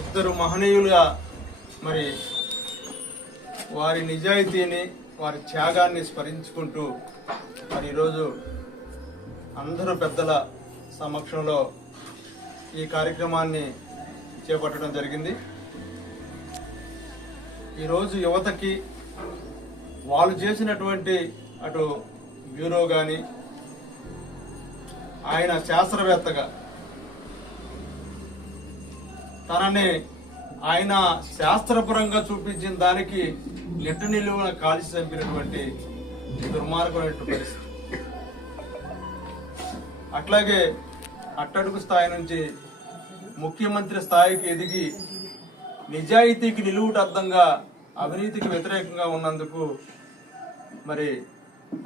ఇద్దరు మహనీయులుగా మరి వారి నిజాయితీని వారి త్యాగాన్ని స్మరించుకుంటూ మరి ఈరోజు అందరూ పెద్దల సమక్షంలో ఈ కార్యక్రమాన్ని చేపట్టడం జరిగింది. ఈరోజు యువతకి వాళ్ళు చేసినటువంటి అటు బ్యూరో కానీ ఆయన శాస్త్రవేత్తగా తనని ఆయన శాస్త్రపరంగా చూపించిన దానికి నిట్ట నిలువున కాల్చి చంపినటువంటి దుర్మార్గమైనటువంటి పరిస్థితి. అట్లాగే అట్టడుగు స్థాయి నుంచి ముఖ్యమంత్రి స్థాయికి ఎదిగి నిజాయితీకి నిలువుటద్దంగా అవినీతికి వ్యతిరేకంగా ఉన్నందుకు మరి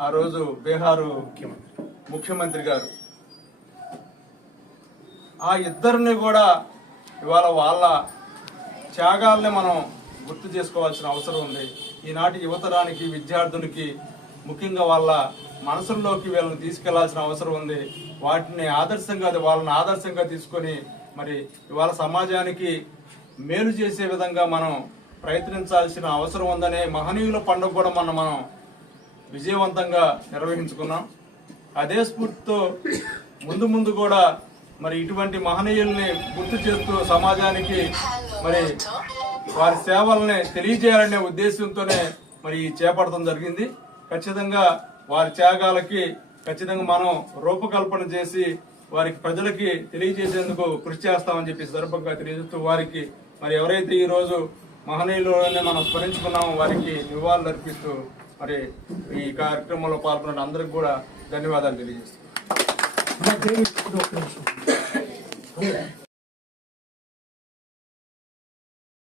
ఆ రోజు బీహారు ముఖ్యమంత్రి గారు. ఆ ఇద్దరిని కూడా ఇవాళ వాళ్ళ త్యాగాల్ని మనం గుర్తు చేసుకోవాల్సిన అవసరం ఉంది. ఈనాటి యువతరానికి విద్యార్థులకి ముఖ్యంగా వాళ్ళ మనసుల్లోకి వీళ్ళని తీసుకెళ్ళాల్సిన అవసరం ఉంది. వాటిని ఆదర్శంగా వాళ్ళని ఆదర్శంగా తీసుకొని మరి ఇవాళ సమాజానికి మేలు చేసే విధంగా మనం ప్రయత్నించాల్సిన అవసరం ఉందనే మహనీయుల పండుగ కూడా మనం మనం విజయవంతంగా నిర్వహించుకున్నాం. అదే స్ఫూర్తితో ముందు ముందు కూడా మరి ఇటువంటి మహనీయుల్ని గుర్తు చేస్తూ సమాజానికి మరి వారి సేవల్ని తెలియజేయాలనే ఉద్దేశంతోనే మరి చేపడటం జరిగింది. ఖచ్చితంగా వారి త్యాగాలకి ఖచ్చితంగా మనం రూపకల్పన చేసి వారికి ప్రజలకి తెలియజేసేందుకు కృషి చేస్తామని చెప్పి సందర్భంగా తెలియజేస్తూ వారికి మరి ఎవరైతే ఈ రోజు మహనీయులని మనం స్మరించుకున్నామో వారికి నివాళులు అర్పిస్తూ మరి ఈ కార్యక్రమంలో పాల్గొన్న అందరికి కూడా ధన్యవాదాలు తెలియజేస్తాం Adeus, professor.